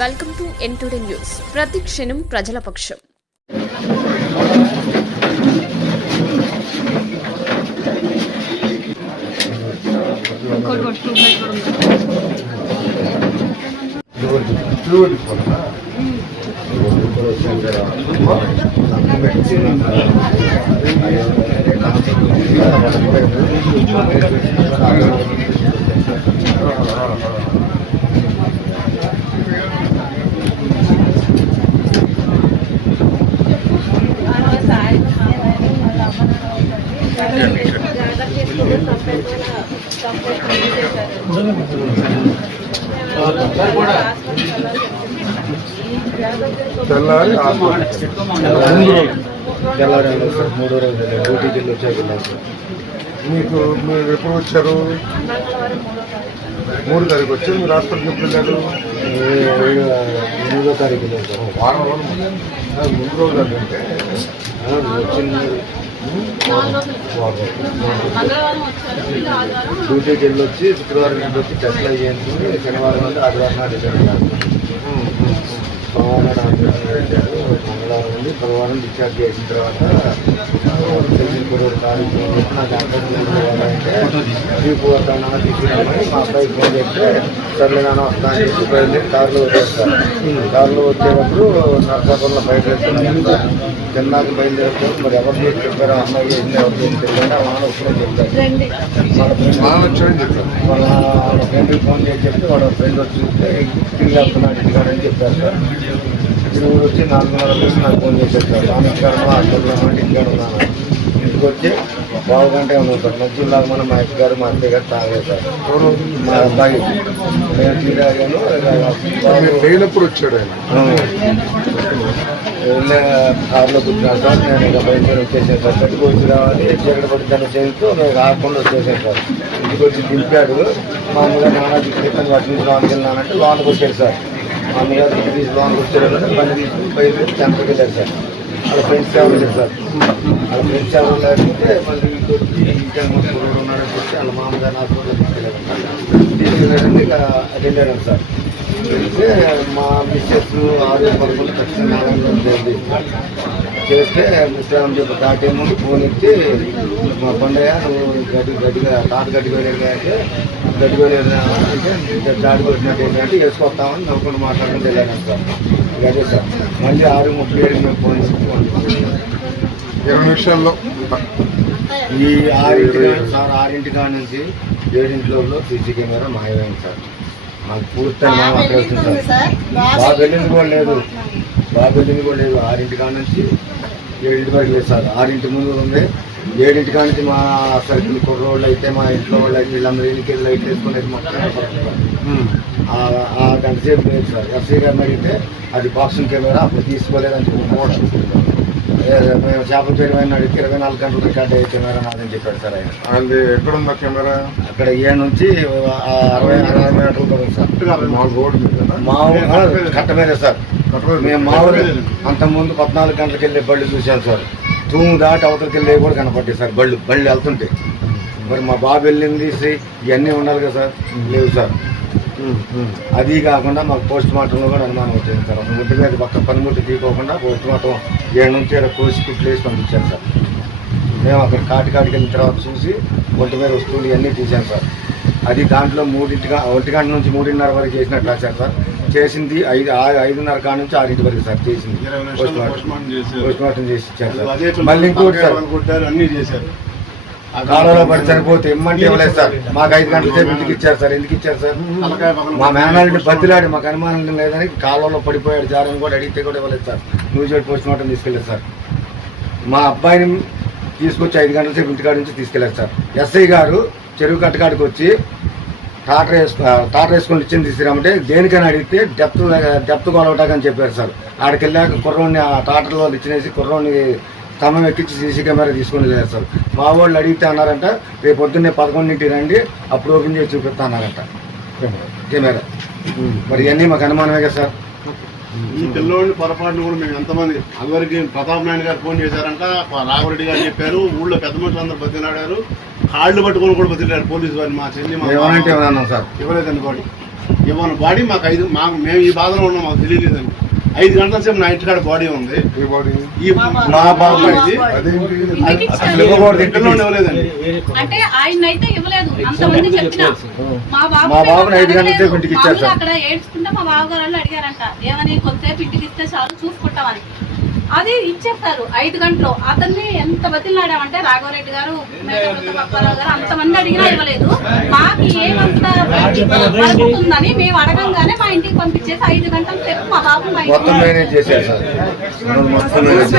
Welcome to ఎన్టుడే news. ప్రతి క్షణం ప్రజల పక్షం. తెల్లారి మూడో రోజు డ్యూటీకి వచ్చాక మీకు మీరు ఎప్పుడు వచ్చారు? 3 తారీఖు వచ్చారు. మీరు హాస్పిటల్కి ఎప్పుడు వెళ్ళారు? 8వ తారీఖు వారం రోజులు ముందు రోజు అంటే డ్యూటీకి వెళ్ళొచ్చి శుక్రవారం నుండి వచ్చి టెస్ట్లు అయ్యేందుకు శనివారం నుండి ఆదివారం నాడు రిటర్న్ సోమవారం నాడు ఆపరేషన్ పెట్టారు. మంగళవారం నుండి సోమవారం డిశ్చార్జ్ చేసిన తర్వాత తారీఖు నాకు అంటే రేపు వస్తానా తీసుకున్నామని మా అబ్బాయికి ఫోన్ చేస్తే సర్లే నాన్న వస్తా అని చెప్పి బయలుదేరి కారులో వచ్చేస్తారు. కారులో వచ్చేటప్పుడు నర్సాపురంలో బయట వెళ్తున్నాను సార్. తిన్నాక బయలుదేరుతారు. మరి ఎవరు చేసి చెప్పారో అమ్మాయి ఎవరు చేసి చెప్పారో వాళ్ళ ఒప్పుడే చెప్తారు. వాళ్ళ ఫ్రెండ్కి ఫోన్ చేసి చెప్తే వాళ్ళ ఫ్రెండ్ వచ్చి చూస్తే తిరిగి వెళ్తున్నాడు ఇంటికాడని చెప్పారు సార్. ఇప్పుడు వచ్చి 4:30 నాకు ఫోన్ చేశారు సార్. రామేశ్వరం హాస్పిటల్ ఇంటికాడ ఉన్నాను. ఇంటికి వచ్చి పావు గంట ఉన్నాం సార్. మధ్యలో మనం మా అక్క గారు మా అత్తయ్య గారు తాగలేదు సార్. మా అబ్బాయి నేను తీరాగాను లేనప్పుడు వచ్చాడు ఆయన. కారులో కూర్చున్నాను సార్. నేను ఇక బయలుదేరి వచ్చేసాను సార్. గట్టికి వచ్చి రావాలి చీకటి పడి దాన్ని చేస్తూ నేను రాకుండా వచ్చేసాను సార్. ఇంటికి వచ్చి దింపాడు. మా అమ్మగారు నాన్న తీసుకెళ్ళి వాటి నుంచి లోన్కి వెళ్ళానంటే లోన్కి వచ్చాడు సార్. మా అమ్మగారు ఇంటికి తీసి లోన్కి వచ్చాడు. బండి తీసుకుని బయలుదేరి సెంటర్కి వెళ్ళారు సార్. వాళ్ళ ఫ్రెండ్స్ ఎవరు లేదు సార్. వాళ్ళ ఫ్రెండ్స్ ఎవరు లేకపోతే మళ్ళీ ఇంటికి వచ్చి ఇంకా గురువుడు ఉన్నాడని చెప్పి వాళ్ళ మామగారు హాస్పిటల్ తీసుకెళ్ళారు. ఇక వెళ్ళారు సార్. వెళ్తే మా మిస్సెస్ 6-11 ఖచ్చితంగా జరిగింది. చేస్తే ముస్లాం చెప్పి దాటే ముందు ఫోన్ ఇచ్చి మా పండగ నువ్వు గట్టిగా గడ్డి వెళ్ళారు అంటే గడ్డి వెళ్ళారు అంటే దాడి కొట్టినట్టు ఏంటంటే వేసుకొస్తామని నవ్వుకుంటూ మాట్లాడుకుంటూ వెళ్ళాను సార్. అదే సార్. మళ్ళీ 6:37 మేము ఫోన్ చేసి 20 నిమిషాల్లో ఈ 6 కాడ నుంచి 7 సీసీ కెమెరా మాయమైంది సార్. మాకు పూర్తిగా మేము అక్కడ వచ్చింది సార్. బాగా వెళ్ళింది కూడా లేదు. 6 కాడ నుంచి 7 వరకు లేదు సార్. 6 ముందు ఉంది. 7 కాడ నుంచి మా సర్కిల్ కుర్రోళ్ళు అయితే మా ఇంట్లో వాళ్ళు అయితే వీళ్ళందరూ ఇంటికి లైట్ వేసుకునేది మొత్తం ఆ గంట సేపు లేదు సార్. ఎస్ఐ గారిని అడిగితే అది బాక్సింగ్ కెమెరా అప్పుడు తీసుకోలేదని చెప్పి మేము చేపల చేయడం అడిగితే 24 గంటలు రికార్డ్ అయ్యే కెమెరా నాదని చెప్పాడు సార్ ఆయన. అది ఎక్కడుందా కెమెరా? అక్కడ 7 నుంచి 60 మీటర్లు ఉంది సార్. మా రోడ్డు మీద మా కట్ట మీద సార్. మేము మా ఊరు అంతకుముందు 14 గంటలకు వెళ్ళే బళ్ళు చూసాం సార్. తూము దాటి అవతలకి వెళ్ళే కూడా కనపడ్డాయి సార్. బళ్ళు వెళ్తుంటాయి. మరి మా బాబు వెళ్ళింది ఇవన్నీ ఉండాలి కదా సార్. లేవు సార్. అది కాకుండా మాకు పోస్ట్ మార్టంలో కూడా అనుమానం వచ్చింది సార్. ముట్టి మీద పక్క పనిముట్టి తీసుకోకుండా పోస్ట్ మార్టం 7 నుంచి కోసి కుట్లేసి పంపించారు సార్. మేము అక్కడ కాటికి వెళ్ళిన తర్వాత చూసి ఒంటి మీద వస్తువులు ఇవన్నీ తీసాం సార్. అది దాంట్లో 1 గంట నుంచి 3:30 వరకు చేసినట్టు రాశారు సార్. చేసింది 5:30 కాడ నుంచి 6 వరకు సార్ చేసింది. పోస్ట్ మార్టం చేసి ఇచ్చారు సార్. మళ్ళీ ఇంకోటి సార్ అన్నీ చేశారు. కాలంలో పడి చనిపోతే ఇమ్మంటే ఇవ్వలేదు సార్. మాకు 5 గంటల సేపు ఎందుకు ఇచ్చారు సార్? ఎందుకు ఇచ్చారు సార్? మా మేనాలని బతిలాడి మాకు అనుమానం లేదని కాలంలో పడిపోయాడు జారని కూడా అడిగితే కూడా ఇవ్వలేదు సార్. న్యూజిలాండ్ పోస్ట్ మార్టం తీసుకెళ్ళారు సార్. మా అబ్బాయిని తీసుకొచ్చి 5 గంటల సేపు ఇంటికాడ నుంచి తీసుకెళ్ళారు సార్. ఎస్ఐ గారు చెరువు కట్టకాడికి వచ్చి టాటర్ వేసుకొని ఇచ్చింది తీసుకురామంటే దేనికని అడిగితే డెప్త్ కొలవటాకని చెప్పారు సార్. ఆడికి వెళ్ళాక కుర్రోడిని ఆ టాటర్లో ఇచ్చినేసి కుర్రోడిని స్తంభం ఎక్కించి సీసీ కెమెరా తీసుకొని వెళ్ళారు సార్. మా వాళ్ళు అడిగితే అన్నారంట రేపు పొద్దున్నే 11 రండి అప్పుడు ఓపెన్ చేసి చూపిస్తా అన్నారంట కెమెరా. మరి ఇవన్నీ మాకు అనుమానమే కదా సార్. ఈ పిల్లోడిని పొరపాటును కూడా మేము ఎంతమంది అందరికి ప్రతాప్ నాయుడు గారు ఫోన్ చేశారంట. రాఘవరెడ్డి గారు చెప్పారు. ఊళ్ళో పెద్ద మనుషులు అందరూ బతిలాడారు. కాళ్ళు పట్టుకొని కూడా బతిలాడారు పోలీసు వారిని. మా చెల్లి సార్ ఇవ్వలేదు అనుకోండి. ఇవ్వను బాడీ మేము ఈ బాధలో ఉన్నాం, మాకు తెలియలేదండి. 5 గంటల సేపు నా ఇంటికాడ బాడీ ఉంది. ఏ బాడీ? మా బాబు అదేంటి? అసలు ఇవ్వకూడదు, పిల్లలు ఇవ్వలేదండి. అంటే ఆయన అయితే ఇవ్వలేదు, అంతమంది చెప్పినా మా మా బాబుని 5 గంటల సేపు ఇంటికి ఇచ్చారు సార్. అక్కడ ఏడ్చుకుంటే మా బావగారు వాళ్ళు అడిగారంట, ఏమని కొంతసేపు ఇంటికి ఇస్తే చాలు చూసుకుంటామని. అది ఇచ్చేస్తారు 5 గంటలు. అతన్ని ఎంత బతిలాడామంటే రాఘవరెడ్డి గారు, పప్పారావు గారు అంతమంది అడిగినా ఇవ్వలేదు. మాకు ఏమంతా పడుతుందని మేము అడగంగానే మా ఇంటికి పంపించేసి 5 గంటల సేపు మా బాబు మొత్తం మేనేజ్ చేశారు సార్. మొత్తం మేనేజ్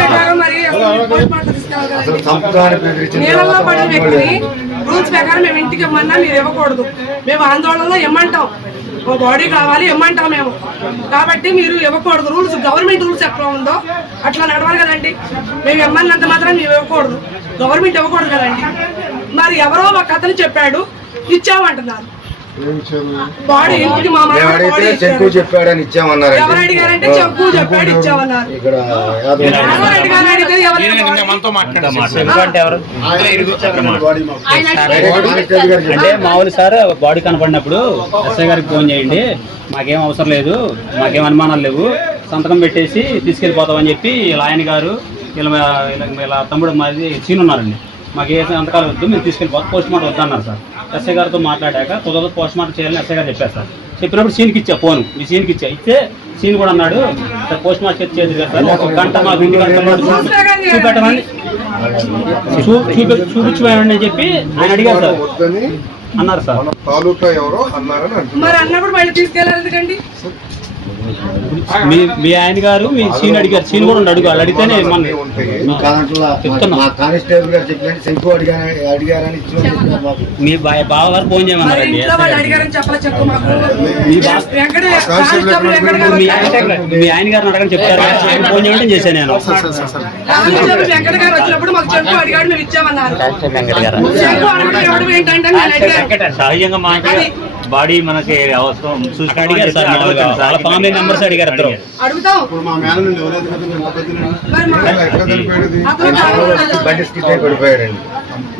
అసలు సంపుతాన్ని బెదిరించిన రూల్స్ ప్రకారం మేము ఇంటికి ఇవ్వమన్నా మీరు ఇవ్వకూడదు. మేము ఆందోళనలో ఇమ్మంటాం, ఓ బాడీ కావాలి ఇమ్మంటాం మేము. కాబట్టి మీరు ఇవ్వకూడదు. రూల్స్ గవర్నమెంట్ రూల్స్ ఎట్లా ఉందో అట్లా నడవాలి కదండి. మేము ఇమ్మన్నంత మాత్రం మేము ఇవ్వకూడదు, గవర్నమెంట్ ఇవ్వకూడదు కదండి. మరి ఎవరో ఒక అతను చెప్పాడు ఇచ్చామంటున్నారు. బాడీ ఇంటికి మా చెక్కు చెప్పాడని ఇచ్చామన్నారు. ఎవరు అడిగారంటే చెక్కు చెప్పాడు ఇచ్చామన్నారు. ఇక్కడ ఎవరెడ్డి గారు అడిగితే అంటే మామూలు సార్ బాడీ కనపడినప్పుడు ఎస్ఐ గారికి ఫోన్ చేయండి, మాకేం అవసరం లేదు, మాకేం అనుమానాలు లేవు, సంతకం పెట్టేసి తీసుకెళ్ళిపోతామని చెప్పి ఇలా ఆయన గారు ఇలా తమ్ముడు మాది సీన్ ఉన్నారండి, మాకు ఏ సంతకాలు వద్దు, మేము తీసుకెళ్ళిపోతాం, పోస్ట్ మార్టం వద్దన్నారు సార్. ఎస్ఐ గారితో మాట్లాడాక కుదరదు పోస్ట్ మార్టం చేయాలని ఎస్ఐ గారు చెప్పారు సార్. చెప్పినప్పుడు సీన్కి ఇచ్చా ఫోన్, మీ సీన్కి ఇచ్చే సీన్ కూడా అన్నాడు పోస్ట్ మార్టం చేసి సార్ 1 గంట మాకు ఇంటి చూపెట్టమని చూపించమని చెప్పి ఆయన అడిగారు సార్, అన్నారు సార్. తాలూకా ఎవరో అన్నారని మరి అన్నప్పుడు మళ్ళీ తీసుకెళ్ళాలి ఎందుకండి? మీ ఆయన గారు మీ సీన్ అడిగారు, సీన్ కూడా అడుగు వాళ్ళు అడిగితేనే కానిస్టేబుల్ గారు చెప్పినట్టు శంకు అడిగారని మీ బావగారు ఫోన్ చేయమన్నారండి. మీ ఆయన గారిని అడగని చెప్తారు, ఫోన్ చేయమంటే చేశాను నేను. వెంకట గారు వచ్చినప్పుడు మాకు చెంకు అడిగాడు, మేము ఇచ్చామన్నారు. సహజంగా మాట్లాడి బాడీ మనకి అవసరం అడిగారు సార్, వాళ్ళ ఫ్యామిలీ మెంబర్స్ అడిగారు. అడుగుతాం పడిపోయారండి.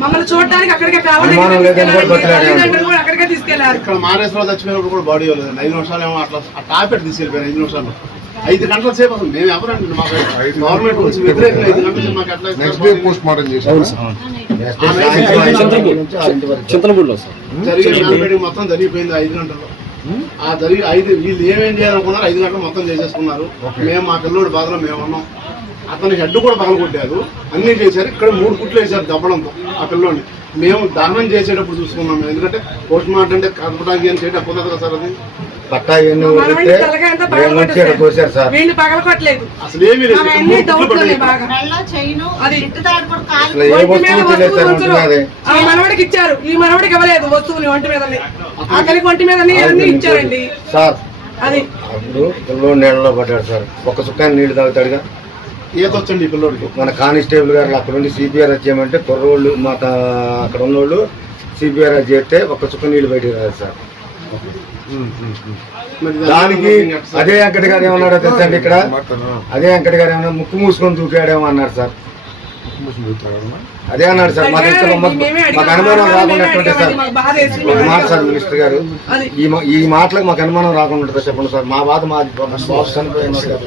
మమ్మల్ని చూడటానికి అక్కడికే కావాలి, అక్కడికే తీసుకెళ్లారు. ఇక్కడ మారేశ్వరం చచ్చిపోయినప్పుడు కూడా బాడీ ఇవ్వలేదు. 5 నిమిషాలు ఏమో అట్లా ఆ టాపెట్ తీసుకెళ్ళిపోయారు. 5 నిమిషాలు 5 గంటల సేపు అసలు మేము ఎవరండి, మాకు గవర్నమెంట్ రూల్స్ వ్యతిరేకంగా 5 గంటల సేపు మాకు ఎట్లా నెక్స్ట్ డే పోస్ట్ మార్టం చేశారు. జరిగే మొత్తం జరిగిపోయింది 5 గంటల్లో. ఆ జరిగి 5 వీళ్ళు ఏమేం చేయాలనుకున్నారు 5 గంటలు మొత్తం చేసేసుకున్నారు. మేము మా పిల్లోడి బాధలో మేము ఉన్నాం. అతని హెడ్ కూడా పగలగొట్టారు, అన్నీ చేశారు. ఇక్కడ 3 కుట్లు వేశారు దెబ్బడంతో ఆ పిల్లోడిని. మేము దహనం చేసేటప్పుడు చూసుకున్నాం, ఎందుకంటే పోస్ట్ మార్టం అంటే కదపడానికి ఏం చేయడం కుదరదు కదా సార్. అది పట్టా ఎన్ని కోసారు సార్, వీళ్ళు పగలకొట్టలేదు అసలు ఏమీ లేదు. మనవాడికి ఇచ్చారు, ఈ మనవాడికి ఇవ్వలేదు వస్తువుని ఒంటి మీద, అతనికి ఒంటి మీద అన్ని ఇచ్చారండి సార్. అది అప్పుడు పిల్లోడు నీళ్ళలో పడ్డాడు సార్, ఒక సుఖాన్ని నీళ్లు తాగుతాడుగా. ఈతొచ్చండి ఈ పిల్లోడికి. మన కానిస్టేబుల్ గారు అక్కడ నుండి సిపిఆర్ వచ్చేయమంటే కుర్రోళ్ళు మాకు అక్కడ ఉన్నోళ్ళు సిపిఆర్ చేస్తే ఒక చుక్క నీళ్ళు బయటికి రాదు సార్. దానికి అదే వెంకట గారు ఏమన్నాడో తెలుసా అండి, ఇక్కడ అదే వెంకట గారు ఏమన్నా ముక్కు మూసుకొని దూకాడేమో అన్నారు సార్. అదే అన్నాడు సార్. మాకు అనుమానం రాకుండా సార్ మాట సార్ మినిస్టర్ గారు, ఈ మాటలకు మాకు అనుమానం రాకుండా చెప్పండి సార్. మా బాధ మాది బాస్ చనిపోయినారు.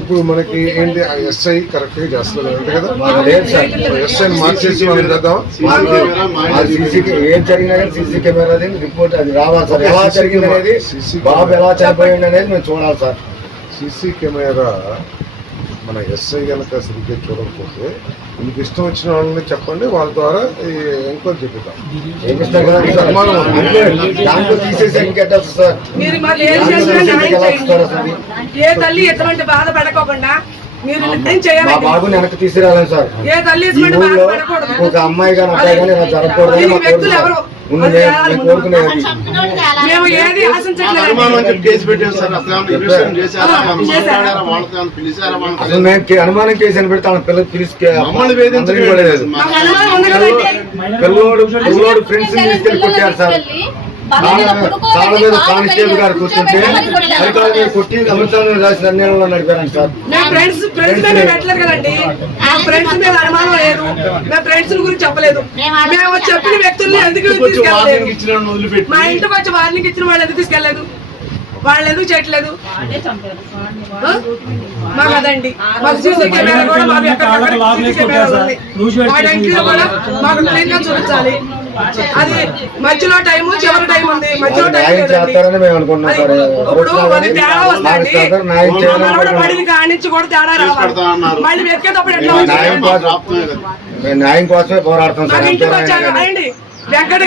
ఇప్పుడు మనకి ఏంటి ఎస్ఐ కరెక్ట్ గా చేస్తారు అంతే కదా? లేదు సార్, ఎస్ఐ మార్చేసి ఏం జరిగినా కానీ సీసీ కెమెరా రిపోర్ట్ అది రావాలి సార్. ఎలా జరిగింది అనేది, బాబు ఎలా చనిపోయింది అనేది మేము చూడాలి సార్. సీసీ కెమెరా మన ఎస్ఐ కనుక సరిగ్గా చూడకపోతే మీకు ఇష్టం వచ్చిన వాళ్ళని చెప్పండి, వాళ్ళ ద్వారా ఎంక్వైరీ చెప్తాం. ఏ తల్లి ఎటువంటి బాధ పడకోకుండా మీరు నిర్ణయం చేయాలి. మా బాబుని వెనక్కి తీసుకురాలని సార్. ఏ తల్లి ఒక అమ్మాయి కానీ అబ్బాయి కానీ ఇలా జరగకూడదు వ్యక్తులు ఎవరు కోరుకునేది. మేము ఏది ఆశించట్లేదు. అసలు మేము అనుమానం కేసు అని పెడితే పిల్లలు పిల్లోడు ఫ్రెండ్స్ తీసుకెళ్ళి కొట్టారు సార్. తాళ మీద కానిస్టేబుల్ గారు కూర్చుంటే అధికారుల మీద కొట్టి అమృతాన్ని రాసి నిర్ణయంలో నడిపారండి సార్. ఫ్రెండ్స్ మీద పెట్టలేదు కదండి, ఫ్రెండ్స్ మీద అనుమానం లేదు. మేము ఫ్రెండ్స్ గురించి చెప్పలేదు. మేము చెప్పిన వ్యక్తుల్ని ఎందుకు తీసుకెళ్ళలేదు? మా ఇంటికి వచ్చి వార్నింగ్ ఇచ్చిన వాళ్ళు ఎందుకు తీసుకెళ్ళలేదు? వాళ్ళు ఎందుకు చేయట్లేదు? వాడే చంపారు. ఆ? మాకు అదండి మాకు సీసీ కెమెరా కూడా మాకు ఎక్కడికక్కడ సీసీ కెమెరాలు ఉన్నాయి. వాడి ఎంట్రీలో కూడా మాకు క్లీన్ గా చూపించాలి. అది మధ్యలో టైము చివరి టైం ఉంది, మధ్యలో టైం న్యాయం లేదండి. చేస్తారని మేము అనుకుంటున్నాం సార్. ఇప్పుడు వాళ్ళకి తేడా వస్తుంది. న్యాయం మా మనవడు బడికి కానించి కూడా తేడా రావాలి. మళ్ళీ వెతికేటప్పుడు ఎట్లా న్యాయం వస్తుంది? మేము న్యాయం కోసమే పోరాడుతాం మా సార్. ఇంటికి వచ్చాక అయ్యండి వెంకట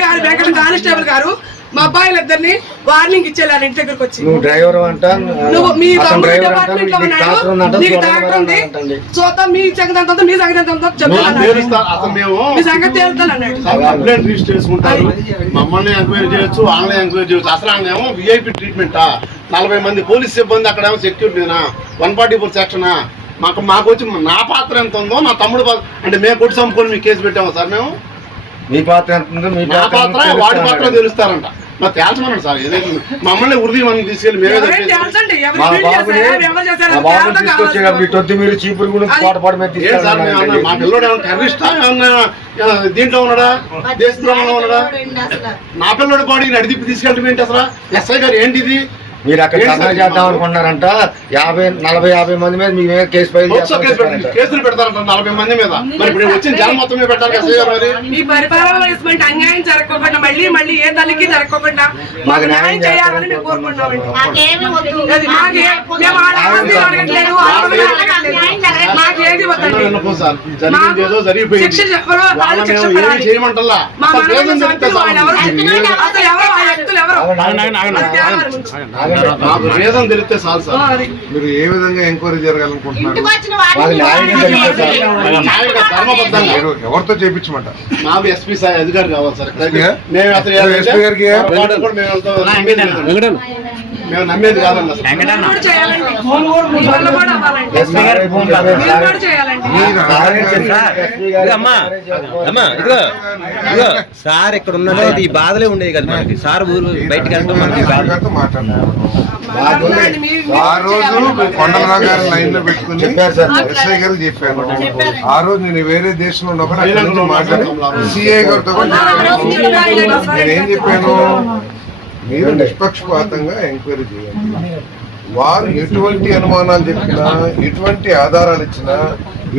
కానిస్టేబుల్ గారు మా అబ్బాయిలిద్దరిని వార్నింగ్ ఇచ్చేయాలి ఇంటి దగ్గరకు వచ్చి. నువ్వు డ్రైవర్ అంటా, నువ్వు మీ అతను తమ్ముడు డ్రైవర్ అంటా, డిపార్ట్మెంట్ లో నీకు ఉన్నాడు, ట్రాక్టర్ ఉందంట, నీకు చూడండి ట్రాక్టర్ ఉంది, అంటండి. చూద్దాం మీ సంగతి ఎంత ఉందో మీ సంగతి ఎంత ఉందో చెప్తాను. అతను మేము మీ సంగతి తేలుతాను అన్నాడు. కంప్లైంట్ రిజిస్టర్ చేసుకుంటారు, మమ్మల్ని ఎంక్వైరీ చేయొచ్చు, వాళ్ళని ఎంక్వైరీ చేయొచ్చు. అసలు ఏమో విఐపి ట్రీట్మెంటా, 40 మంది పోలీస్ సిబ్బంది, అక్కడేమో సెక్యూరిటీనా, 144 సెక్షనా. మాకు వచ్చి నా పాత్ర ఎంత ఉందో, నా తమ్ముడు పాత్ర అంటే మేము కొట్టి చంపుకొని మీకు కేసు పెట్టాము సార్. మేము మీ పాత్ర ఎంత ఉందో మీ నా పాత్ర వాడి పాత్ర తెలుస్తారంట. మాకు తేల్చమన్నాడు సార్. ఏదైతే మమ్మల్ని ఉరిది మనం తీసుకెళ్ళి మేమే ఎవరేం తేల్చండి, ఎవరు మా ఏం బాబుని చేశారు, ఎవరు చేశారు మా అని బాబుని తేల్చడం తీసుకొచ్చేటప్పుడు ఈ తొద్దు మీరు చీపురు కూడా పాటు మీద ఏం సార్ మేము అన్నా, మా పిల్లడు ఏమన్నా టెర్రరిస్టా, ఏమన్నా దీంట్లో ఉన్నాడా, దేశద్రోహంలో ఉన్నాడా? నా పిల్లడి బాడీ నడిదిప్పి తీసుకెళ్ళడం ఏంటి అసలు? ఎస్ఐ గారు ఏంటిది? మీరు అక్కడ ధర్నా చేద్దాం అనుకున్నారంట. 40-50 మంది మీద మీ మీద కేసు ఫైల్ కేసులు పెడతారంట 40 మంది మీద. మరి ఇప్పుడు వచ్చిన జనం మొత్తం మీద పెట్టాలి ఎస్ఐ గారు. మరి మీ పరిపాలన ఇటువంటి అన్యాయం జరగకుండా మళ్ళీ ఏ తల్లికి జరగకుండా మాకు న్యాయం చేయాలని మేము కోరుకుంటున్నామండి. అది మేము వాళ్ళ ఆస్తి అడగట్లేదు, మాకు ఏది వద్దండి. అనుకో సార్, జరిగింది ఏదో జరిగిపోయింది. శిక్ష చెప్పరు, వాళ్ళు శిక్ష ఏమి పడాలి. చేయమంటల్లా. మా అసలు మనవడు ఏదైనా జరిగితే చంపిన సార్ వాళ్ళు ఎవరు? అసలు ఎవరు ఆ వ్యక్తులు ఎవరు? అది తేవాలి ముందు. మాకు రీజన్ తెలిస్తే చాలు సార్. అది మీరు ఏ విధంగా ఎంక్వైరీ జరగాలనుకుంటున్నారు? న్యాయంగా ధర్మబద్ధంగా మీరు ఎవరితో చేయించమంట? మాకు ఎస్పీ సార్ అధికారి కావాలి సార్. ఎస్పీ మేము అసలు ఎస్పీ గారికి వాడు కూడా మేము నమ్మేది లేదండి. మేము నమ్మేది కాదండి అసలు. మీరు కూడా చేయాలండి, మీ వల్ల కూడా అవ్వాలండి, మీరు కూడా చేయాలండి. అమ్మా ఇదిగో సార్ ఇక్కడ ఉన్నదో ఈ బాధలే ఉండేది కదా మనకి. సార్ ఊరు బయటకు వెళ్తాం మనకి గారితో మాట్లాడారు. అవునండి, ఆ రోజు కొండలరావు గారి లైన్ లో పెట్టుకుని ఎస్ఐ గారు చెప్పాను. ఆ రోజు నేను వేరే దేశంలో ఉన్నప్పుడు అక్కడి నుంచి మాట్లాడి సిఐ గారితో కూడా చెప్పాను. నేనేం చెప్పాను, మీరు నిష్పక్షపాతంగా ఎంక్వైరీ చేయండి. వారు ఎటువంటి అనుమానాలు చెప్పినా, ఎటువంటి ఆధారాలు ఇచ్చినా,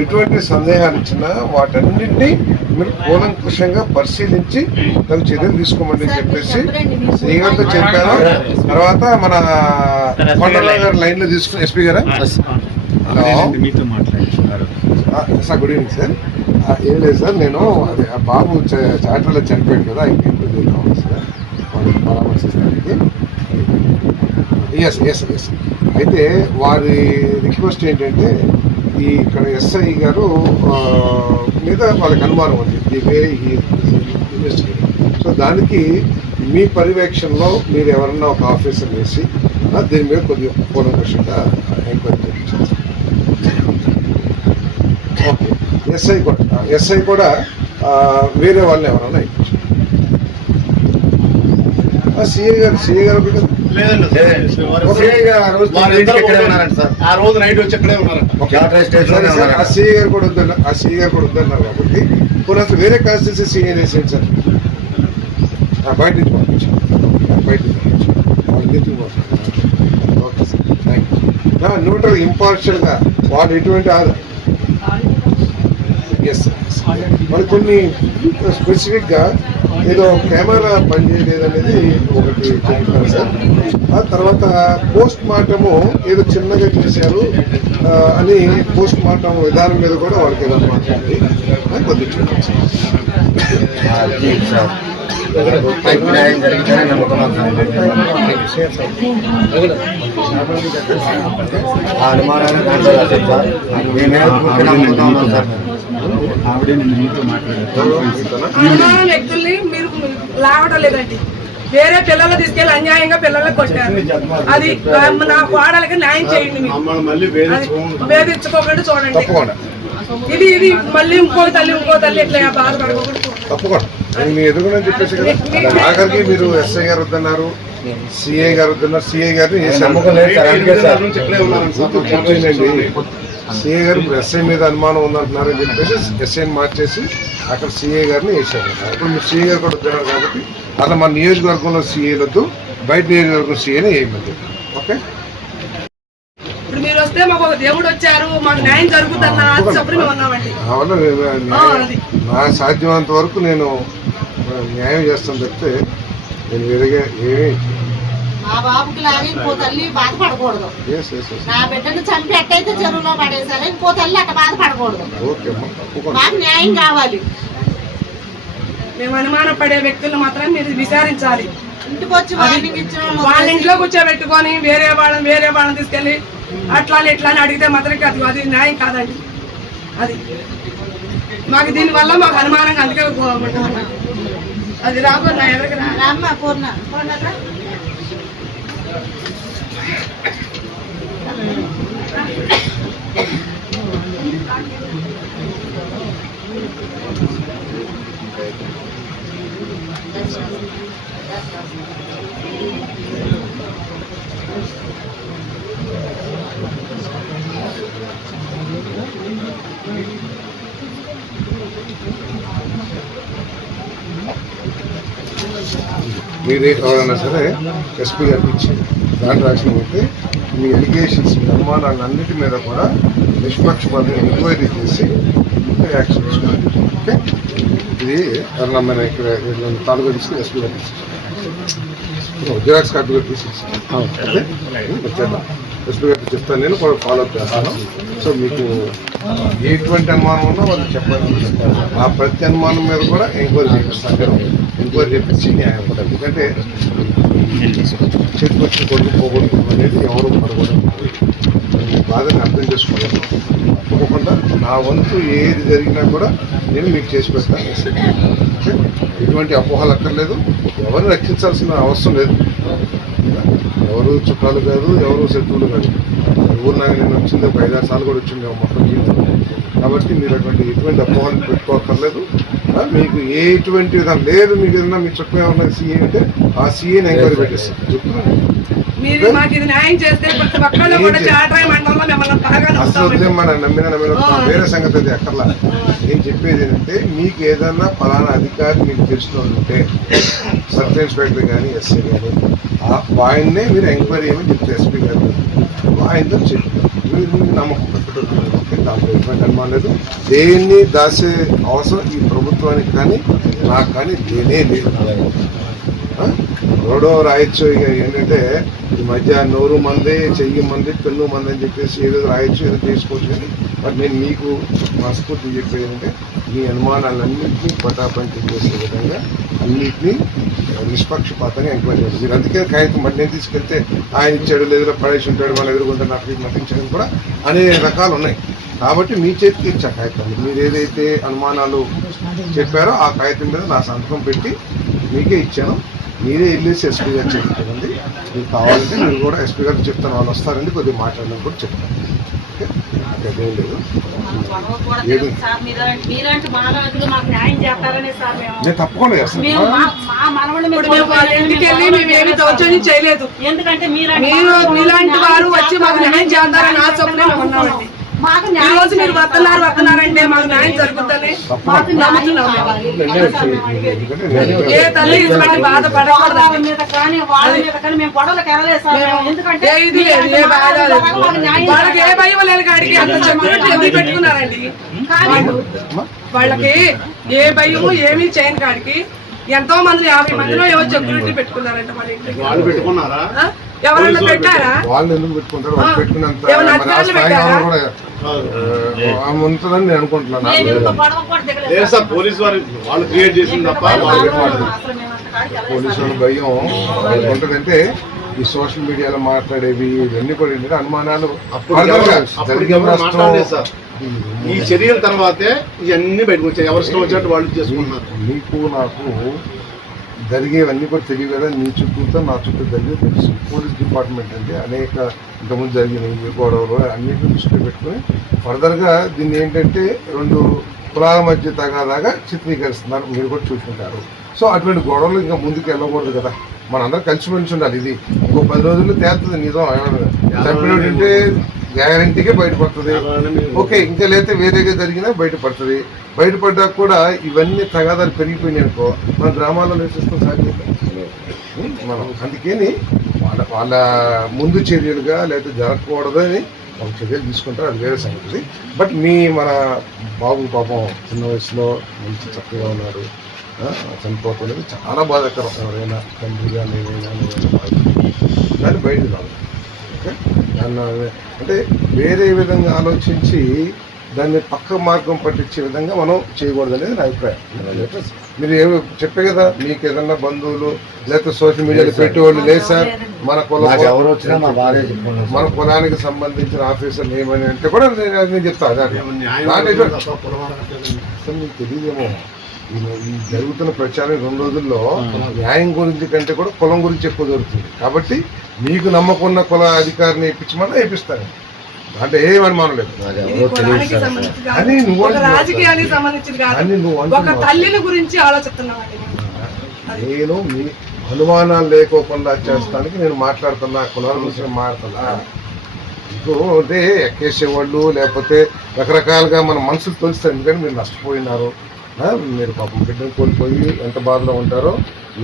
ఎటువంటి సందేహాలు ఇచ్చినా వాటన్నింటినీ మీరు కూలంకుషంగా పరిశీలించి తగు చర్యలు తీసుకోమని చెప్పేసి శ్రీ గారితో చెప్పాను. తర్వాత మన కొండలరావు గారు లైన్ లో తీసుకుని ఎస్పీ గారా మీతో మాట్లాడుతున్నారు. Sir good evening sir. ఏం లేదు సార్, నేను అదే ఆ బాబు చార్టర్లో చనిపోయాడు కదా, ఇంప్రూవ్ చేద్దాం సార్ వాళ్ళని పరామర్శిస్తానికి. ఎస్ అయితే వారి రిక్వెస్ట్ ఏంటంటే ఈ ఇక్కడ ఎస్ఐ గారు మీద వాళ్ళకి అనుమానం ఉంది ఈ వే ఇన్వెస్టిగేషన్. సో దానికి మీ పర్యవేక్షణలో మీరు ఎవరన్నా ఒక ఆఫీసర్ వేసి దీని మీద కొద్దిగా కూలంకషంగా ఎంక్వైరీ చేయించారు. ఓకే, ఎస్ఐ కూడా వేరే వాళ్ళని ఎవరన్నా ఇప్పించారు. సిఐ గారు కూడా లేదండి ఆ రోజు నైట్ వచ్చి ఇక్కడే ఉన్నారంట. ఆ సిఐ గారు కూడా వద్దన్నారు కాబట్టి కొన్ని అసలు వేరే కాన్స్టిట్యూన్సీ సిఐ వేసేయండి సార్. బయట నుంచి పంపించాను, వాళ్ళకి okay sir, thank you. Neutral ఇంపార్షియల్గా వాళ్ళు ఎటువంటి ఆధార్ ఎస్ మరి కొన్ని స్పెసిఫిక్గా ఏదో కెమెరా పనిచేయలేదు అనేది ఒకటి చెప్తున్నారు సార్. ఆ తర్వాత పోస్ట్ మార్టము ఏదో చిన్నగా చేశారు అని పోస్ట్ మార్టం విధానం మీద కూడా వాళ్ళకి ఏదో మాట్లాడి కొద్దిగా చూడండి సార్. అనుమానాన్ని అనుమానం వ్యక్తుల్ని మీరు లావడం లేదండి. వేరే పిల్లలు తీసుకెళ్లి అన్యాయంగా పిల్లలకు కొట్టారు. అది నా వాడలకి న్యాయం చేయండి. వేధించుకోకుండా చూడండి. ఇది మళ్ళీ ఇంకో తల్లి ఇట్లా బాధపడకూడదు. తప్పకుండా మీ ఎదుగునని చెప్పేసి కదా. ఆఖరికి మీరు ఎస్ఐ గారు వద్దన్నారు, సిఐ గారు వద్దన్నారు. సిఐ గారిని సిఐ గారు ఇప్పుడు ఎస్ఐ మీద అనుమానం ఉందంటున్నారని చెప్పేసి ఎస్ఐని మార్చేసి అక్కడ సిఐ గారిని వేసారు. ఇప్పుడు మీరు సిఐ గారు కూడా వద్దన్నారు కాబట్టి అట్లా మన నియోజకవర్గంలో సీఏలతో బయట నియోజకవర్గం సీఏని ఏమద్దు. ఓకే, ఇప్పుడు మీరు వస్తే మాకు ఒక దేవుడు వచ్చారు, మాకు న్యాయం జరుగుతుందన్న ఆశతో మేము ఉన్నామండి. నా సాధ్యమైనంత వరకు నేను న్యాయం చేస్తాను చెప్తే నేను వేరేగా ఏమీ మా బాబుకి లాగా ఇంకో తల్లి బాధపడకూడదు. నా బిడ్డను చంపి ఎట్టయితే చెరువులో పడేసారు, ఇంకో తల్లి అట్ట బాధపడకూడదు. మాకు న్యాయం కావాలి. మేము అనుమానం పడే వ్యక్తులను మాత్రం మీరు విచారించాలి. ఇంటికి వచ్చి వాళ్ళ ఇంట్లో కూర్చోబెట్టుకొని వేరే వాళ్ళని తీసుకెళ్ళి అట్లా ఇట్లా అని అడిగితే మాత్రం అది న్యాయం కాదండి. అది మాకు దీనివల్ల మాకు అనుమానంగా అందుకే అది రాకుండా ఎవరికి రామ్మ పూర్ణ మీరు ఎవరైనా సరే ఎస్పీ గారికి ఇచ్చి దాంట్లో రాసిన ఉంటే మీ ఎలిగేషన్స్, మీ అనుమానాలన్నిటి మీద కూడా నిష్పక్షపాతంగా ఎంక్వైరీ చేసి యాక్షన్ తీసుకోవాలి. ఓకే, ఇది మన ఇక్కడ తాలూకా తీసుకుని ఎస్పీ గారికి జిరాక్స్ కార్డు కూడా తీసేస్తాను. ఎస్పీ గారికి చెప్తాను, నేను కూడా ఫాలోఅప్ చేస్తాను. సో మీకు ఎటువంటి అనుమానం ఉన్నా వాళ్ళు చెప్పాలి. ఆ ప్రతి అనుమానం మీద కూడా ఎంక్వైరీ చేపిస్తాను. ఎంక్వైరీ చేపించి న్యాయం కూడా, ఎందుకంటే చేతికి వచ్చి కొడుకుపోకూడదు అనేది ఎవరు పడకూడదు. బాధని అర్థం చేసుకోవాలి. తప్పకుండా నా వంతు ఏది జరిగినా కూడా నేను మీకు చేసి పెడతాను. ఎటువంటి అపోహలు అక్కర్లేదు. ఎవరిని రక్షించాల్సిన అవసరం లేదు. ఎవరు చుట్టాలు కాదు, ఎవరు శత్రువులు కాదు. ఊరు నాకు నేను వచ్చింది ఒక 5-6 సార్లు కూడా వచ్చింది మొత్తం జీవితం. కాబట్టి మీరు ఎటువంటి అపోహలు పెట్టుకోక్కర్లేదు. మీకు ఎటువంటి విధానం లేదు. మీకు ఏదైనా మీ చుట్టూ ఏమన్నా సీఏ అంటే ఆ సీఏని ఎంక్వైరీ పెట్టేస్తారు. అసలు మన నమ్మిన వేరే సంగతి అది అక్కర్లా. నేను చెప్పేది ఏంటంటే మీకు ఏదన్నా ఫలానా అధికారి మీకు తెలిసిన ఉంటే సబ్ ఇన్స్పెక్టర్ కానీ ఎస్ఐ కానీ ఆయన్నే మీరు ఎంక్వైరీ చేయమని చెప్తే ఎస్పీ గారు ఆయనతో చెప్పారు. మీరు నమ్మకం పెట్టడం దాంట్లో ఎటువంటి అనుమానం లేదు. దేన్ని దాసే అవసరం ఈ ప్రభుత్వానికి కానీ నాకు కానీ లేనే లేదు. రోడో రాయొచ్చు. ఇక ఏంటంటే ఈ మధ్య నోరు మంది, చెయ్యి మంది, పెన్ను మంది అని చెప్పేసి ఏదో రాయొచ్చు, ఏదో చేసుకోవచ్చు. కానీ బట్ నేను మీకు మనస్ఫూర్తి చెప్పేది ఏంటంటే మీ అనుమానాలన్నింటినీ పటాపంచి చేసే విధంగా అన్నింటినీ నిష్పక్షపాతంగా ఎంక్వైరీ చేయాలి. మీరు అందుకే కాగితం బట్టి నేను తీసుకెళ్తే ఆయన ఇచ్చాడు, లేదా పడేసి ఉంటాడు, మన ఎదురుకుంటే నాకు నటించడం కూడా అనేక రకాలు ఉన్నాయి. కాబట్టి మీ చేతికి ఇచ్చా కాగితం, మీరు ఏదైతే అనుమానాలు చెప్పారో ఆ కాగితం మీద నా సంతకం పెట్టి మీకే ఇచ్చాను. మీరే వెళ్ళేసి ఎస్పీ గారు చెప్తారండి. మీకు కావాలంటే మీరు కూడా ఎస్పీ గారికి చెప్తాను, వాళ్ళు వస్తారండి, కొద్దిగా మాట్లాడడం కూడా చెప్తాను. అదేం లేదు. నేను తప్పకుండా చేస్తాను. చేయలేదు. ఎందుకంటే మీలాంటి వారు వచ్చి మాకు న్యాయం చేస్తారని ఆశపడి మేము ఉన్నామండి. ఈ రోజు మీరు వస్తున్నారంటే మాకు న్యాయం జరుగుతుంది. ఏ తల్లి ఇటువంటి బాధపడకూడదు. వాళ్ళకి ఏ భయం లేని కాడికి అంత సెక్యూరిటీ ఎందుకు పెట్టుకున్నారండి? వాళ్ళకి ఏ భయం ఏమీ చేయని కాడికి ఎంతో మంది 50 మందిలో ఏవో సెక్యూరిటీ పెట్టుకున్నారంట. వాళ్ళ ఇంటికి ఎవరన్నా పెట్టారా? వాళ్ళు ఎందుకు పెట్టుకుంటారు? వాళ్ళు పెట్టుకున్నంత ఉంటుందని నేను అనుకుంటున్నాను. పోలీసు వాళ్ళు క్రియేట్ చేసింది తప్ప పోలీసు వాళ్ళ భయం ఉంటుందంటే ఈ సోషల్ మీడియాలో మాట్లాడేవి ఇవన్నీ కూడా ఏంటంటే అనుమానాలు. ఈ చర్యల తర్వాతే ఇవన్నీ బయటకు వచ్చాయి. ఎవరు ఇష్టం వచ్చినట్టు వాళ్ళు చేసుకుంటున్నారు. నీకు నాకు జరిగేవన్నీ కూడా తెలియదు కదా. నీ చుట్టూతో నా చుట్టూ జరిగే తెలుసు. పోలీస్ డిపార్ట్మెంట్ అంటే అనేక ఇంతకుముందు జరిగిన గొడవలు అన్నింటినీ దృష్టిలో పెట్టుకుని ఫర్దర్గా దీన్ని ఏంటంటే 2 కులాల మధ్య తగాదాగా చిత్రీకరిస్తున్నారు. మీరు కూడా చూసుకుంటారు. సో అటువంటి గొడవలు ఇంకా ముందుకు వెళ్ళకూడదు కదా. మనందరం కలిసిమెలిసి ఉండాలి. ఇది ఇంకో 10 రోజుల్లో తేలుతుంది నిజం. చంపినట్టుంటే గ్యారంటీగా బయటపడుతుంది. ఓకే, ఇంకా లేకపోతే వేరేగా జరిగినా బయటపడుతుంది. బయటపడ్డాక కూడా ఇవన్నీ తగాదాలు పెరిగిపోయినాయి అనుకో, మన గ్రామాల్లో నివసిస్తాం సాధ్యత మనం. అందుకని వాళ్ళ ముందు చర్యలుగా లేకపోతే జరగకూడదని ఒక చర్యలు తీసుకుంటారు, అది వేరే సంగతి. బట్ మన బాబు పాపం చిన్న వయసులో మంచి చక్కగా ఉన్నాడు, చనిపోతున్నది చాలా బాధాకరం. ఎవరైనా తండ్రిగా నేనైనా దాన్ని బయటకు రాదు. ఓకే, దాన్ని అంటే వేరే విధంగా ఆలోచించి దాన్ని పక్క మార్గం పట్టించే విధంగా మనం చేయకూడదు అనేది నా అభిప్రాయం. మీరు చెప్పే కదా, మీకు ఏదన్నా బంధువులు లేకపోతే సోషల్ మీడియాలో పెట్టేవాళ్ళు లేదు సార్, మన కులానికి సంబంధించిన ఆఫీసర్లు ఏమని అంటే కూడా నేను చెప్తాను. అసలు మీకు తెలియదేమో, ఈ జరుగుతున్న ప్రచారం 2 రోజుల్లో న్యాయం గురించి కంటే కూడా కులం గురించి ఎక్కువ జరుగుతుంది. కాబట్టి మీకు నమ్మకున్న కుల అధికారిని ఇప్పించమన్నా ఇప్పిస్తాను, అంటే ఏమని మానలేదు. అని నువ్వు రాజకీయానికి సంబంధించింది కాదు, ఒక తల్లిని గురించి ఆలోచిస్తున్నామండి. నేను మీ అనుమానాలు లేకోకుండా చేస్తానికి నేను మాట్లాడుతున్నా, కులాల గురించి మాట్లాడుతున్నా. ఇప్పుడు అంటే ఎక్కేసేవాళ్ళు లేకపోతే రకరకాలుగా మన మనసుకు తోలుస్తారు. ఎందుకంటే మీరు నష్టపోయినారు, మీరు పాపం బిడ్డను కోల్పోయి ఎంత బాధలో ఉంటారో.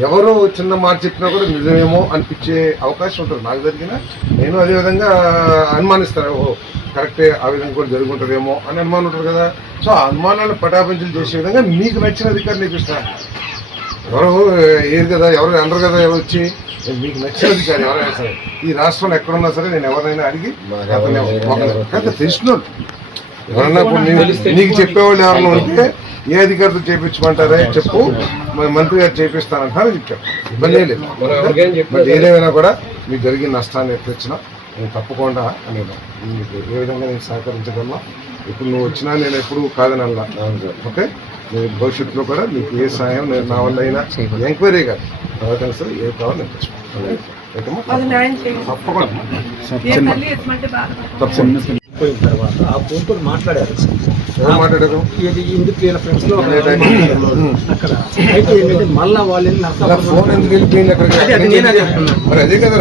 ఎవరో చిన్న మాట చెప్పినా కూడా నిజమేమో అనిపించే అవకాశం ఉంటుంది. నాకు జరిగిన నేను అదేవిధంగా అనుమానిస్తాను, ఓ కరెక్టే, ఆ విధంగా కూడా జరుగుంటుందేమో అని అనుమానం ఉంటుంది కదా. సో ఆ అనుమానాలను పటాపించలు చేసే విధంగా మీకు నచ్చిన అధికారులు ఇప్పిస్తాను. ఎవరు ఏది కదా, ఎవరు అందరు కదా వచ్చి మీకు నచ్చిన అధికారి ఎవరైనా సరే ఈ రాష్ట్రంలో ఎక్కడున్నా సరే నేను ఎవరైనా అడిగి తెలిసిన ఎవరన్నా నీకు చెప్పేవాళ్ళు ఎవరన్నా ఉంటే ఏ అధికారితో చేయించమంటారా చెప్పు, మంత్రి గారు చేపిస్తానంటారు చెప్పాను, ఇబ్బంది లేదు. బట్ ఏదేమైనా కూడా మీకు జరిగిన నష్టాన్ని ఎట్లొచ్చినా నేను తప్పకుండా నేను మీకు ఏ విధంగా నేను సహకరించగలను. ఇప్పుడు నువ్వు వచ్చినా నేను ఎప్పుడు కాదని అన్నా. ఓకే, నేను భవిష్యత్తులో కూడా మీకు ఏ సాయం నేను నా వల్ల అయినా ఎంక్వైరీ కాదు తర్వాత సరే ఏ కావాలో నేను తెచ్చుకుంటాను. తప్పకుండా పోయిన తర్వాత ఆ ఫోన్తో మాట్లాడారు. మాట్లాడారు ఎందుకు వీళ్ళ ఫ్రెండ్స్ లో అక్కడ అయితే ఏంటంటే మళ్ళా వాళ్ళు ఫోన్ ఎందుకు వెళ్ళిపోయింది మరి అదే కదా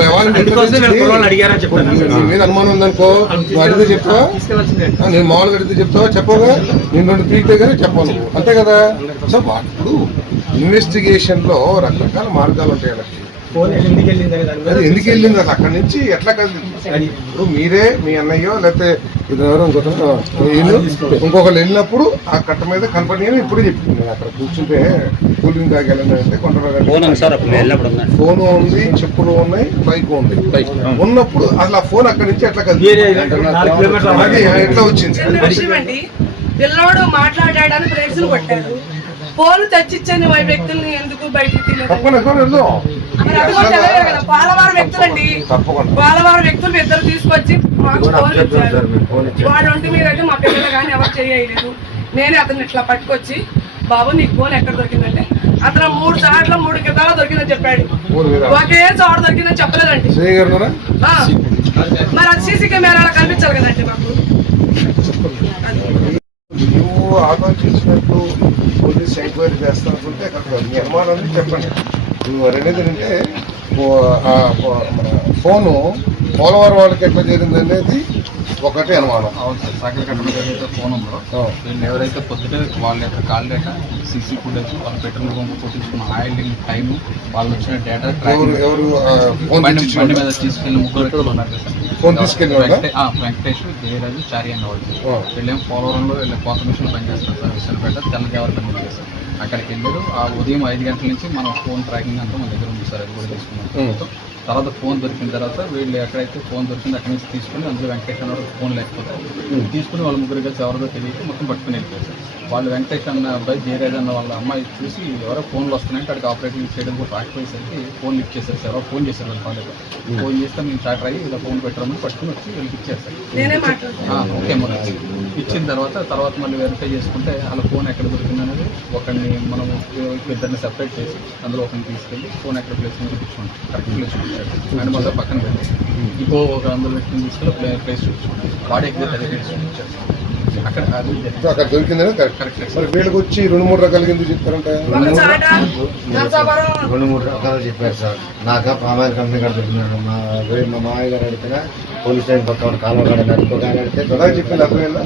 అడిగారని చెప్పాను. మీద అనుమానం ఉందనుకో, నువ్వు అడిగితే చెప్తావా, నేను మామూలుగా అడిగితే చెప్తావా, చెప్పగా నేను 2 పీక్తే కానీ చెప్పాను, అంతే కదా. సో ఇప్పుడు ఇన్వెస్టిగేషన్ లో రకరకాల మార్గాలు ఉంటాయి. అది ఎందుకు వెళ్ళింది, అది అక్కడి నుంచి ఎట్లా కదిలింది. ఇప్పుడు మీరే మీ అన్నయ్యో లేకపోతే ఇంకొకరు వెళ్ళినప్పుడు ఆ కట్ట మీద కనపడి ఇప్పుడు చెప్పింది. అక్కడ కూర్చుంటే కూలింగ్ తాగి వెళ్ళంటే ఫోన్ ఉంది, చెప్పులు ఉన్నాయి, బైక్ ఉంది. ఉన్నప్పుడు అసలు ఆ ఫోన్ అక్కడి నుంచి ఎట్లా కదిలింది, అది ఎట్లా వచ్చింది. పిల్లోడు మాట్లాడాడని ప్రేక్షలు కొట్టారు, ఫోన్ తెచ్చిచ్చని వ్యక్తుల్ని ఎందుకు బయటికి పాలవారం వ్యక్తులండి, పాలవారం వ్యక్తులు 2 తీసుకొచ్చి మాకు ఫోన్ ఇచ్చారు. వాడు ఉంటే మీరైతే మా పిల్లలు కానీ ఎవరు చేయలేదు. నేనే అతన్ని ఇట్లా పట్టుకొచ్చి, బాబు నీకు ఫోన్ ఎక్కడ దొరికిందంటే అతను 3 సార్లు 3 కిందాలో దొరికిందని చెప్పాడు. ఒకే చోట దొరికిందని చెప్పలేదండి. మరి అది సీసీ కెమెరాలో కనిపించాలి కదండి మాకు. నువ్వు ఆలోచించినట్టు పోలీస్ ఎంక్వైరీ చేస్తానుకుంటే అక్కడ మీ అనుమానం చెప్పండి. నువ్వు అనేది అంటే మన ఫోను పోలవరం వాళ్ళకి ఎట్లా చేరింది అనేది ఒకటి అనుమానం. అవును సార్, సాగరకట్టలో ఏదైతే ఫోన్లో వీళ్ళు ఎవరైతే పొద్దుటే వాళ్ళ యొక్క కాల్ డేటా, సీసీ ఫుటేజ్, వాళ్ళు పెట్రోల్ బంక్ కొట్టించుకున్న ఆయిల్ టైం, వాళ్ళు వచ్చిన డేటా ఎవరు బండి మీద తీసుకెళ్ళి 3 వ్యక్తులు ఉన్నారు సార్. వెంకటేష్, జయరాజు, చారి అన్న వాళ్ళు. వీళ్ళేం పోలవరంలో వీళ్ళ కోత మిషన్లు పనిచేస్తారు సార్. విశాఖపేట తెల్లదేవర పని చేస్తారు. అక్కడికి వెళ్ళారు. ఆ ఉదయం 5 గంటల నుంచి మనం ఫోన్ ట్రాకింగ్ అంతా మన దగ్గర ఉంది సార్. అది కూడా తీసుకున్నాం. తర్వాత ఫోన్ దొరికిన తర్వాత వీళ్ళు ఎక్కడైతే ఫోన్ దొరికిందో అక్కడి నుంచి తీసుకుని, అందులో వెంకటేష్ అన్న ఫోన్ లేకపోతే తీసుకుని వాళ్ళ 3 కలిసి ఎవరిదో తెలియక మొత్తం పట్టుకుని వెళ్ళిపోయారు సార్. వాళ్ళు వెంకటేష్ అన్న అబ్బాయి, జయరాజ్ అన్న వాళ్ళ అమ్మాయి చూసి ఎవరో ఫోన్లు వస్తున్నాయంటే అక్కడికి ఆపరేటింగ్ చేయడం కూడా రాకపోయేసరికి ఫోన్ లిఫ్ట్ చేశారు సార్. ఎవరో ఫోన్ చేశారు వాళ్ళ కాలేజ్. ఫోన్ చేస్తే మేము చాటర్ అయ్యి ఇలా ఫోన్ పెట్టామని పట్టుకుని వచ్చి వీళ్ళకి ఇచ్చేస్తారు. ఓకే, మనం ఇచ్చిన తర్వాత మళ్ళీ వెరిఫై చేసుకుంటే వాళ్ళ ఫోన్ ఎక్కడ దొరికింది అనేది ఒకరిని మనం 2 సెపరేట్ చేసి అందులో ఒకరిని తీసుకెళ్ళి ఫోన్ ఎక్కడ ప్లేస్ చూపించుకుంటాం. కరెక్ట్ ప్లేస్ చూపించాడు అండ్ మళ్ళీ పక్కన పెట్టి ఇంకో ఒక అందులో వ్యక్తిని తీసుకెళ్ళి ప్లేస్ చూపించుకుంటాం. వాడు ఎక్కడ చూపించారు. అక్కడ దొరికిందని కరెక్ట్. మరి వీళ్ళకి వచ్చి 2-3 రకాలకి ఎందుకు చెప్తారంటే ఒక చాట నరసాపురం 2-3 రకాలు చెప్పారు సార్. నాక పామాయిల్ కంపెనీ కాడ దొరికినాడు. మా మామయ్య గారు అడిగితే పోలీస్ స్టేషన్ పక్క కాలువ కాడ ఇంకొక ఆయన అడిగితే ఎలా చెప్పింది అర్థమైందా?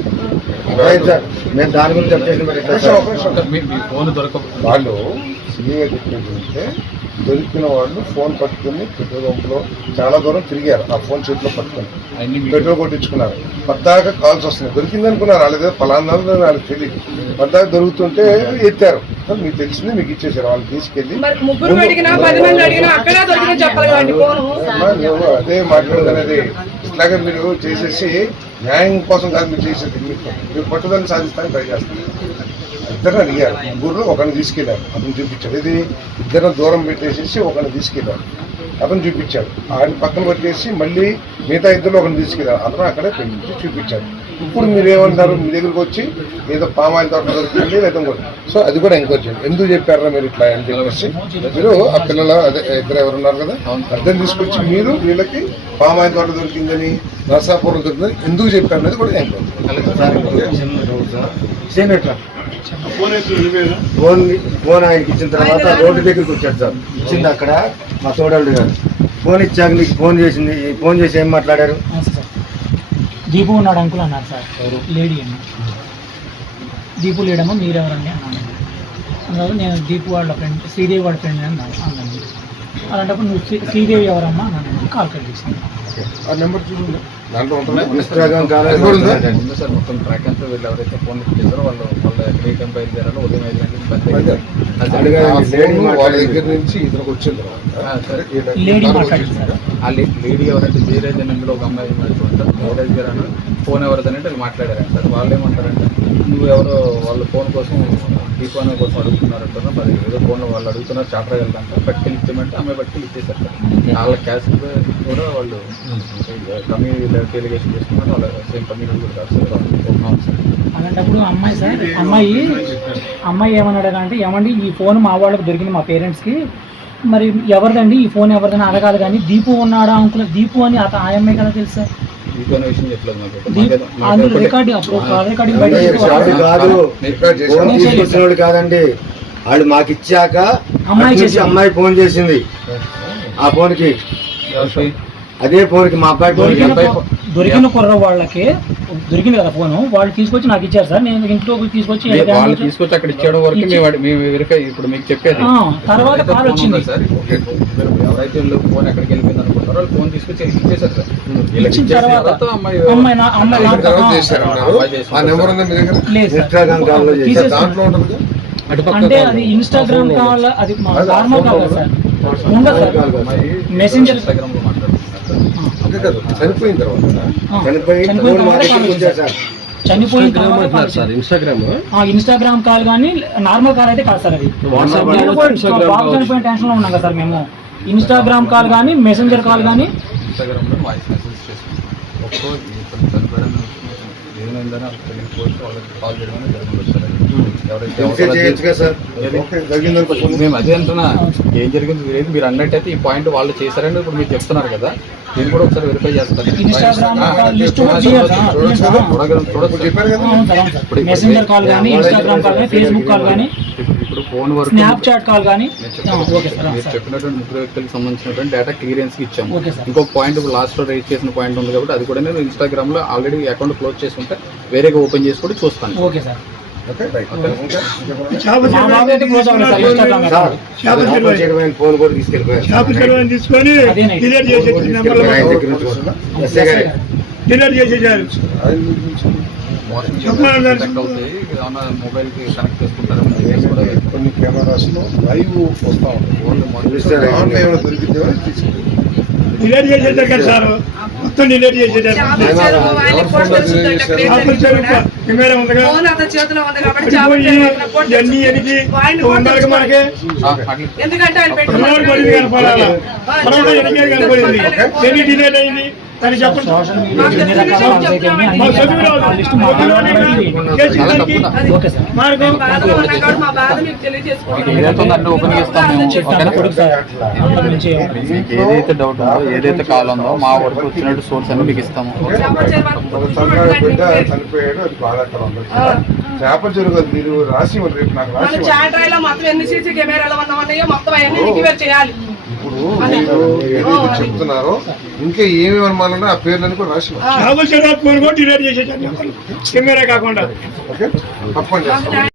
Right sir. మేము దాని గురించి అప్డేషన్ పెట్టాం. మీ ఫోన్ వాళ్ళు సీఏ చెప్పినట్టు దొరికిన వాళ్ళు ఫోన్ పట్టుకుని పెట్రోల్ పంపులో చాలా దూరం తిరిగారు. ఆ ఫోన్ చేతిలో పట్టుకుని పెట్రోల్ కొట్టించుకున్నారు. పద్దాక కాల్స్ వస్తున్నాయి. దొరికింది అనుకున్నారు. వాళ్ళదే ఫలానా వాళ్ళకి తెలియదు. పద్దాక దొరుకుతుంటే ఎత్తారు. మీకు తెలిసింది మీకు ఇచ్చేసారు. వాళ్ళు తీసుకెళ్ళి ముగ్గురు అడిగినా 10 మంది అడిగినా అక్కడే దొరికిందని చెప్పాలి కదండి ఫోను. అదే మాట్లాడదనేది. ఇట్లాగే మీరు చేసేసి న్యాయం కోసం కాదు మీరు చేసేది. మీరు పట్టుదలని సాధిస్తానికి ట్రై చేస్తారు. ఇద్దరు అడిగారు. ముగ్గురు ఒకరిని తీసుకెళ్లారు. అతను చూపించాడు. ఇది ఇద్దరు దూరం పెట్టేసేసి ఒకరిని తీసుకెళ్లారు. అతను చూపించాడు. ఆయన పక్కన పెట్టేసి మళ్ళీ మిగతా ఇద్దరు ఒకరిని తీసుకెళ్లారు. అతను అక్కడే పెట్టి చూపించాడు. ఇప్పుడు మీరు ఏమంటారు? మీ దగ్గరకు వచ్చి ఏదో పామాయిల్ తోట దొరుకుతుంది లేదా సో అది కూడా ఎంక్వైరీ చేయండి. ఎందుకు చెప్పారా మీరు ఇట్లా అని చెప్పేసి మీరు ఆ పిల్లల అదే ఇద్దరు ఎవరున్నారు కదా అర్థం తీసుకొచ్చి మీరు వీళ్ళకి పామాయిల్ తోట దొరికిందని నరసాపురం దొరికిందని ఎందుకు చెప్పారు అనేది కూడా ఎంక్వైరీ. ఫోన్ ఆయనకి ఇచ్చిన తర్వాత రోడ్డు దగ్గరికి వచ్చాడు సార్. ఇచ్చింది అక్కడ మా తోడల్లుడు గారు. ఫోన్ ఇచ్చాక నీకు ఫోన్ చేసి ఏం మాట్లాడారు? దీపు ఉన్నాడు అంకుల్ అన్నారు సార్. లేడీ అన్న దీపు లేడమ్మా మీరెవరండి అన్నాను. అన్నారు నేను దీపు వాళ్ళ ఫ్రెండ్ శ్రీదేవి వాళ్ళ ఫ్రెండ్ అని అన్నాను. అలాంటప్పుడు నువ్వు శ్రీదేవి ఎవరమ్మా అన్నాను. కాల్ కట్ చేసాను. ఆ నెంబర్ చూడండి. ఇన్స్టాగ్రామ్ ఉంది సార్. మొత్తం ట్రాక్ అంతా వీళ్ళు ఎవరైతే ఫోన్ చేశారో వాళ్ళు ఏ టైం బయలుదేరాలో ఉదయం 5 గంటలకు వాళ్ళ దగ్గర నుంచి ఇతనికి వచ్చిన తర్వాత లేడీ మాట్లాడింది సార్. ఆ లేడీ ఎవరంటే ధీరేజ్ అని ఇందులో ఒక అమ్మాయి మాట్లాడుతుంటారు. ధీరేజ్ గారు అని ఫోన్ ఎవరిదంటే వాళ్ళు మాట్లాడారంట సార్. వాళ్ళు ఏమంటారంటే నువ్వు ఎవరో వాళ్ళ ఫోన్ కోసం దీపావళి కోసం అడుగుతున్నారంటున్నా. మరి ఏదో ఫోన్ వాళ్ళు అడుగుతున్నారు చాప్టర్ వెళ్తాంట పట్టుకెళ్ళి ఇచ్చామంటే అమ్మాయి పట్టుకెళ్ళి ఇచ్చేసారు సార్. వాళ్ళ క్యాష్ కూడా వాళ్ళు కమ్యూ డెలిగేషన్ చేసుకున్నారు. వాళ్ళ సేమ్ కమ్యూనిటీ కూడా కాదు సార్. అలాంటప్పుడు అమ్మాయి సార్ అమ్మాయి ఏమన్నాడు అంటే ఏమండి ఈ ఫోన్ మా వాళ్ళకి దొరికింది మా పేరెంట్స్కి. మరి ఎవరిదండి ఈ ఫోన్ ఎవరిదని అడగాలి కానీ దీపు ఉన్నాడా అంకుల్ దీపు అని ఆ అమ్మాయి కదా తెలుసు సార్. తీసుకొచ్చినోడు కాదండి. వాళ్ళు మాకు ఇచ్చాక అమ్మాయి ఫోన్ చేసింది. ఆ ఫోన్కి అదే ఫోన్కి మా అబ్బాయి దొరికిన కుర్ర వాళ్ళకి దొరికింది కదా ఫోన్. వాళ్ళు తీసుకొచ్చి నాకు ఇచ్చారు సార్. నేను ఇంట్లో తీసుకొచ్చి అక్కడ ఇచ్చడం వరకు మేము వెరిఫై ఇప్పుడు మీకు చెప్పేది. తర్వాత కాల్ వచ్చింది సార్. ఎవరైతే ఫోన్ ఎక్కడికి వెళ్ళిపోయింది అనుకుంటారో వాళ్ళు ఫోన్ తీసుకొచ్చి ఇచ్చేసారు సార్. ఇచ్చిన తర్వాత అంటే అది ఇన్స్టాగ్రామ్ కాల్ అది నార్మల్ కాల్ సార్. ఉండదు సార్. మెసెంజర్ చనిపోయిన తర్వాత ఇన్స్టాగ్రామ్ కాల్ కానీ నార్మల్ కాల్ అయితే కాదు సార్. అది బాబు చనిపోయిన టెన్షన్ లో ఉన్నాం కదా సార్ మేము. ఇన్స్టాగ్రామ్ కాల్ కానీ మెసెంజర్ కాల్ కానీ ఇన్స్టాగ్రామ్లో వాయిస్ మెసేజ్ చేసుకుంటాం. ఏమైందని వాళ్ళకి కాల్ చేయడం జరుగుతుంది సార్. మేము అదే అంటున్నా. ఏం జరిగింది లేదు మీరు అన్నట్టయితే ఈ పాయింట్ వాళ్ళు చేశారని ఇప్పుడు మీరు చెప్తున్నారు కదా. దీన్ని కూడా ఒకసారి వెరిఫై చేస్తారు. ఇప్పుడు ఫోన్ వరకు మీరు చెప్పినటువంటి 3 వ్యక్తులకు సంబంధించినటువంటి డేటా క్లియరెన్స్ కి ఇచ్చాము. ఇంకొక పాయింట్ లాస్ట్ లో రైజ్ చేసిన పాయింట్ ఉంది కాబట్టి అది కూడా నేను ఇన్స్టాగ్రామ్ లో ఆల్రెడీ అకౌంట్ క్లోజ్ చేసుకుంటే వేరేగా ఓపెన్ చేసి కూడా చూస్తాను. Okay sir. ఫోన్ కూడా తీసుకెళ్ళిపోయారు. మొబైల్ కి కనెక్ట్ చేసుకుంటారు. కొన్ని కెమెరాస్ లో లైవ్ వస్తా ఉంటాయి. ఆన్లైన్ దొరికితే డిలీట్ చేసేసారు కదా సార్. మొత్తం డిలీట్ చేసేసారు. కెమెరా ఉంది కదా చేతిలో ఉంది కాబట్టి ఎందుకంటే ఆయన పెట్టుకున్నాడు కనపడాలి. డిలీట్ అయింది. సోషల్ మీడియా ఎన్ని రకాల ఫాల్స్ అయితే ఉన్నాయి, అన్ని రకాల లిస్ట్ మా ఓకే సార్. మా బాధ మీకు తెలియజేసుకోవాలి. ఏదైతే ఉందో అన్ని ఓపెన్ చేస్తాం మేము. కొడుకు సార్ అందులో నుంచి మీకు ఏదైతే డౌట్ ఉందో ఏదైతే కాల్ ఉందో మా వరకు వచ్చినట్టు సోర్స్ అన్ని మీకు ఇస్తాము. బిడ్డ చనిపోయాడు, అది బాధాకరం అందరికీ. చేపల చెరువు మీరు రాసి ఇవ్వండి, రేపు నాకు రాసి ఇవ్వండి. చాట్ రైలో మొత్తం ఎన్ని సీసీ కెమెరాలు ఉన్నాయో మొత్తం అవన్నీ రికవర్ చేయాలి. ఇప్పుడు మీరు ఏదైతే చెప్తున్నారో ఇంకా ఏమేమి అనుమానం ఆ పేర్లని కూడా రాసి ఇవ్వండి. కెమెరా కాకుండా ఓకే తప్పకుండా చేస్తాం.